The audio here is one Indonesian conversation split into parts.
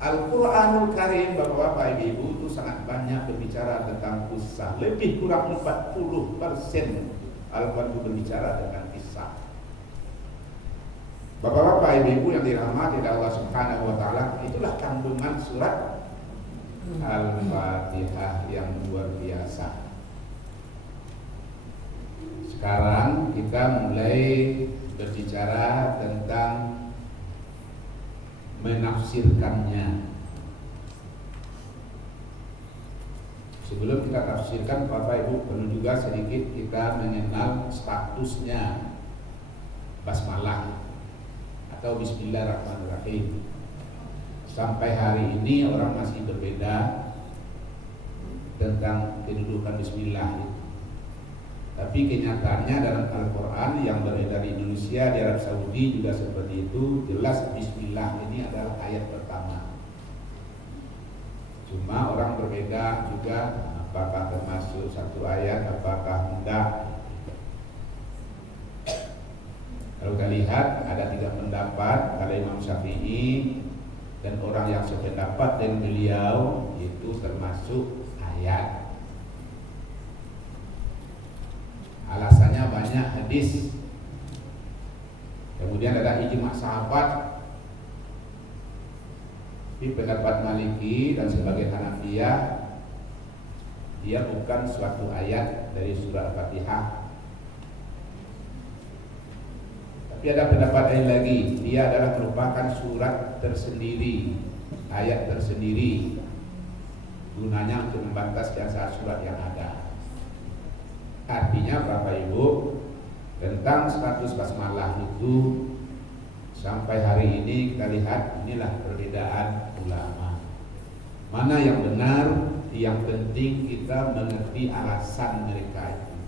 Al-Quranul Karim, Bapak-bapak, Ibu, itu sangat banyak berbicara tentang kisah. Lebih kurang 40% Al-Quran itu berbicara tentang kisah. Bapak-bapak, Ibu yang dirahmati oleh Allah Subhanahu wa taala, itulah kandungan surat Al-Fatihah yang luar biasa. Sekarang kita mulai berbicara tentang menafsirkannya. Sebelum kita tafsirkan, Bapak Ibu, perlu juga sedikit kita mengenal statusnya basmalah atau bismillahirrahmanirrahim. Sampai hari ini orang masih berbeda tentang kedudukan bismillah itu. Tapi kenyataannya dalam Al-Quran yang beredar di Indonesia, di Arab Saudi juga seperti itu. Jelas bismillah ini adalah ayat pertama. Cuma orang berbeda juga, apakah termasuk satu ayat, apakah tidak. Kalau kita lihat ada 3 pendapat, ada Imam Syafi'i dan orang yang sependapat dengan beliau itu termasuk ayat. Alasannya banyak hadis. Kemudian ada ijma' sahabat. Di pendapat Maliki dan sebagian Hanafiyah, dia bukan suatu ayat dari surah Al-Fatihah. Tapi ada pendapat lain lagi, dia adalah merupakan surat tersendiri, ayat tersendiri. Gunanya untuk membantah jasa surat yang ada. Artinya Bapak Ibu, tentang status basmalah itu sampai hari ini kita lihat inilah perbedaan ulama. Mana yang benar, yang penting kita mengerti alasan mereka itu.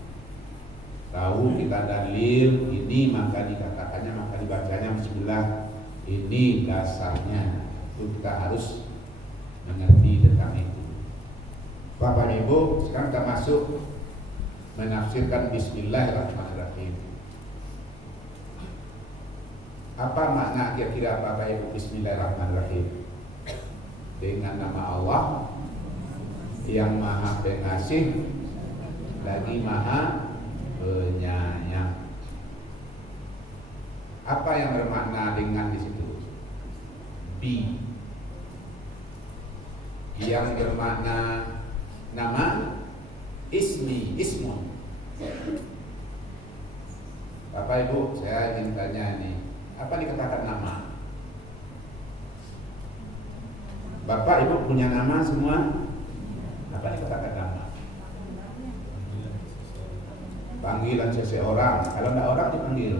Tahu kita dalil ini maka dikatakannya, maka dibacanya bismillah, ini dasarnya. Itu kita harus mengerti tentang itu. Bapak Ibu, sekarang kita masuk menafsirkan bismillahirrahmanirrahim. Apa makna kira-kira Bapak Ibu bismillahirrahmanirrahim? Dengan nama Allah yang Maha Pengasih lagi Maha Penyayang. Apa yang bermakna dengan di situ? Bi yang bermakna nama, ismun. Bapak Ibu, saya ingin tanya ini, apa dikatakan nama? Bapak Ibu punya nama semua? Apa dikatakan nama? Panggilan seseorang. Kalau tidak orang dipanggil.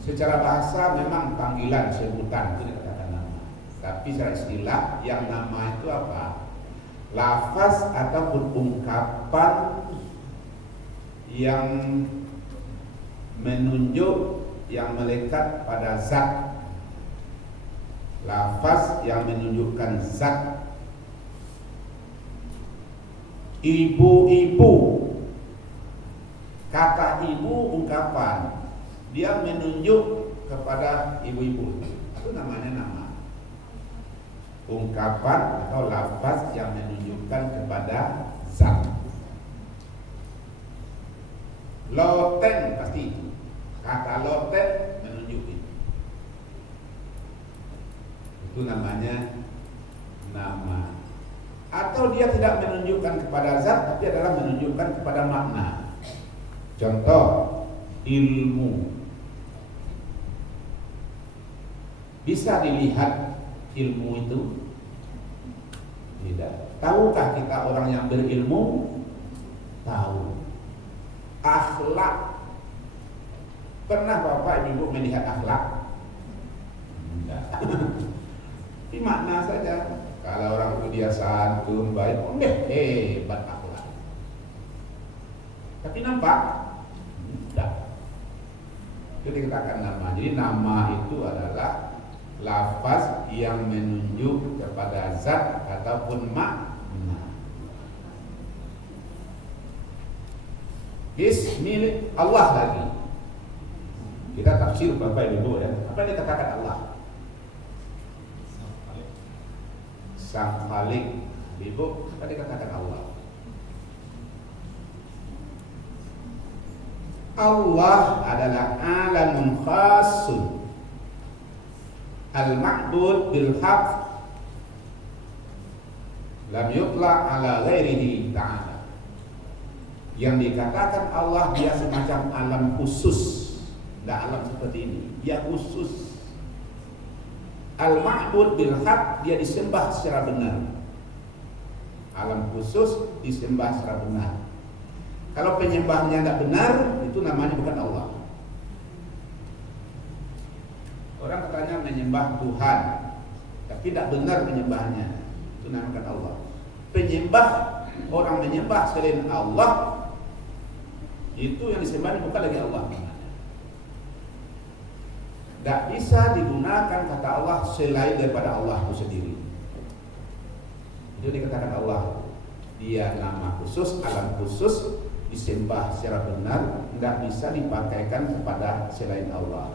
Secara bahasa memang panggilan, sebutan itu dikatakan nama. Tapi secara istilah yang nama itu apa? Lafaz ataupun ungkapan yang menunjuk, yang melekat pada zat. Lafaz yang menunjukkan zat. Ibu-ibu, kata ibu ungkapan, dia menunjuk kepada ibu-ibu. Itu namanya nama. Ungkapan atau lafaz yang menunjukkan kepada zat. Loten pasti itu. Kata loten menunjuk itu. Itu namanya nama. Atau dia tidak menunjukkan kepada zat, tapi adalah menunjukkan kepada makna. Contoh, ilmu. Bisa dilihat ilmu itu? Tidak. Tahukah kita orang yang berilmu? Tahu. Akhlak. Pernah Bapak Ibu melihat akhlak? Tidak. Ini makna saja. Kalau orang itu dia santun, baik, hebat akhlak. Tapi nampak? Tidak. Itu dikatakan nama. Jadi nama itu adalah lafaz yang menunjuk kepada zat ataupun makna. Bismillah Allah lagi. Kita tafsir Bapak Ibu ya. Apa yang dikatakan Allah? Sang Khalik. Ibu, apa dikatakan Allah? Allah adalah alamun khasun, al-ma'bud bil haq, lam yutla ala ghairihi ta'ala. Yang dikatakan Allah dia semacam alam khusus, tidak alam seperti ini, dia khusus. Al-ma'bud bil haq, dia disembah secara benar. Alam khusus disembah secara benar. Kalau penyembahnya tidak benar, itu namanya bukan Allah. Orang katanya menyembah Tuhan, tapi tidak benar penyembahnya, itu namanya Allah. Penyembah, orang menyembah selain Allah, itu yang disembah bukan lagi Allah. Tidak bisa digunakan kata Allah selain daripada Allah itu sendiri. Itu dikatakan Allah, dia nama khusus, alam khusus, disembah secara benar, tidak bisa dipakaikan kepada selain Allah.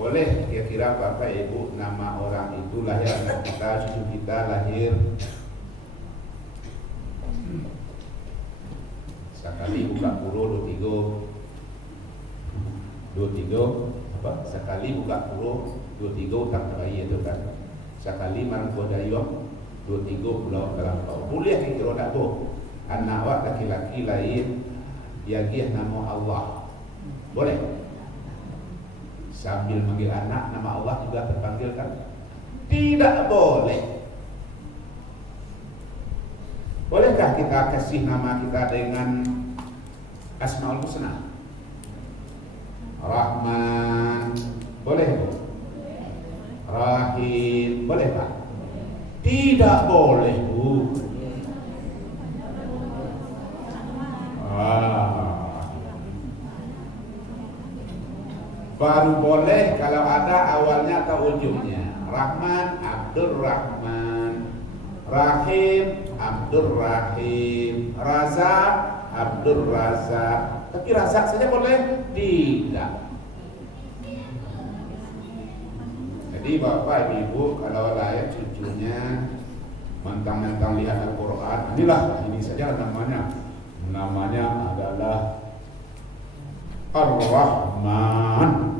Boleh kira-kira Bapak Ibu nama orang itu lahir anak kita, cucu kita lahir sekali buka puro 23 apa? Sekali buka puro 23 utang bayi itu kan. Sekali marang kodayong 23 pulau terlampau. Boleh kira tak tu. Anak awak laki-laki lain dia nama Allah. Boleh. Sambil manggil anak nama Allah juga terpanggil kan? Tidak boleh. Bolehkah kita kasih nama kita dengan Asmaul Husna? Rahman, boleh Bu? Rahim, boleh Pak? Tidak boleh Bu. Baru boleh kalau ada awalnya atau ujungnya. Rahman, Abdul Rahman. Rahim, Abdul Rahim. Razak, Abdul Razak. Tapi Razak saja boleh? Tidak. Jadi Bapak Ibu kalau lahir cucunya mentang-mentang lihat Al-Quran, ini saja namanya. Namanya adalah Ar-Rahman.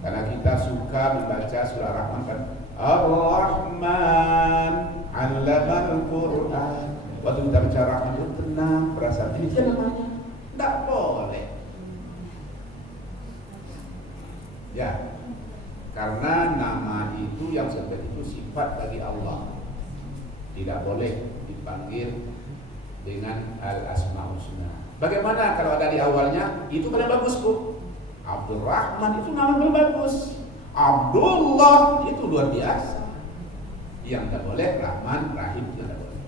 Karena kita suka membaca surah Rahman kan. Ar-Rahman 'allamal Qur'an. Waktu kita baca Rahman itu tenang, perasaan ini dia namanya. Tidak boleh. Ya. Karena nama itu yang seperti itu sifat bagi Allah. Tidak boleh dipanggil dengan Al-Asmaul Husna. Bagaimana kalau ada di awalnya? Itu paling bagus Bu. Abdul Rahman itu nama paling bagus. Abdullah itu luar biasa. Yang tidak boleh Rahman, Rahim itu tidak boleh.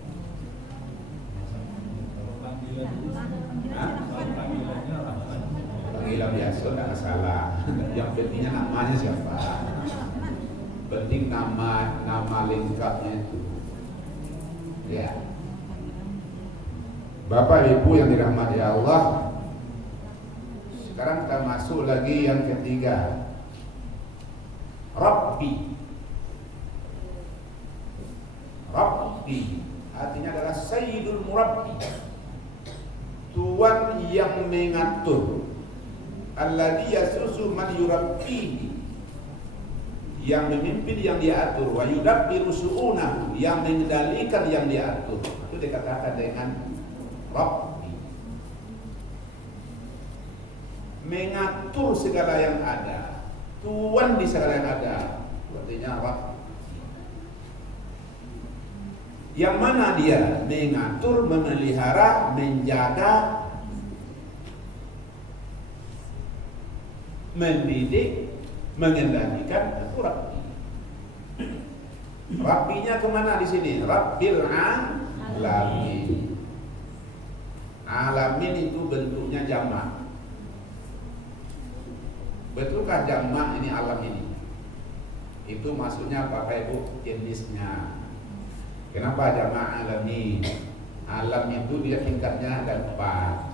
Panggilan biasa tidak masalah. Yang pentingnya namanya siapa? Penting nama lengkapnya itu. Ya. Bapak Ibu yang dirahmati Allah, sekarang kita masuk lagi yang ketiga, Rabbi. Rabbi artinya adalah Sayyidul Murabbi, Tuhan yang mengatur. Alladzi yasusu man yurabbihi, yang memimpin yang diatur. Wa yudabbiru su'unahu, yang mengendalikan yang diatur. Itu dikatakan dengan Rabbi, mengatur segala yang ada, Tuhan di segala yang ada. Artinya Rabbi, yang mana dia mengatur, memelihara, menjaga, mendidik, mengendalikan. Itu Rabbi. Rabbinya kemana di sini? Rabbil alamin. Alamin itu bentuknya jamak. Betulkah jamak ini alam ini? Itu maksudnya Bapak Ibu jenisnya. Kenapa jamak alamin? Alam itu dia tingkatnya ada 4.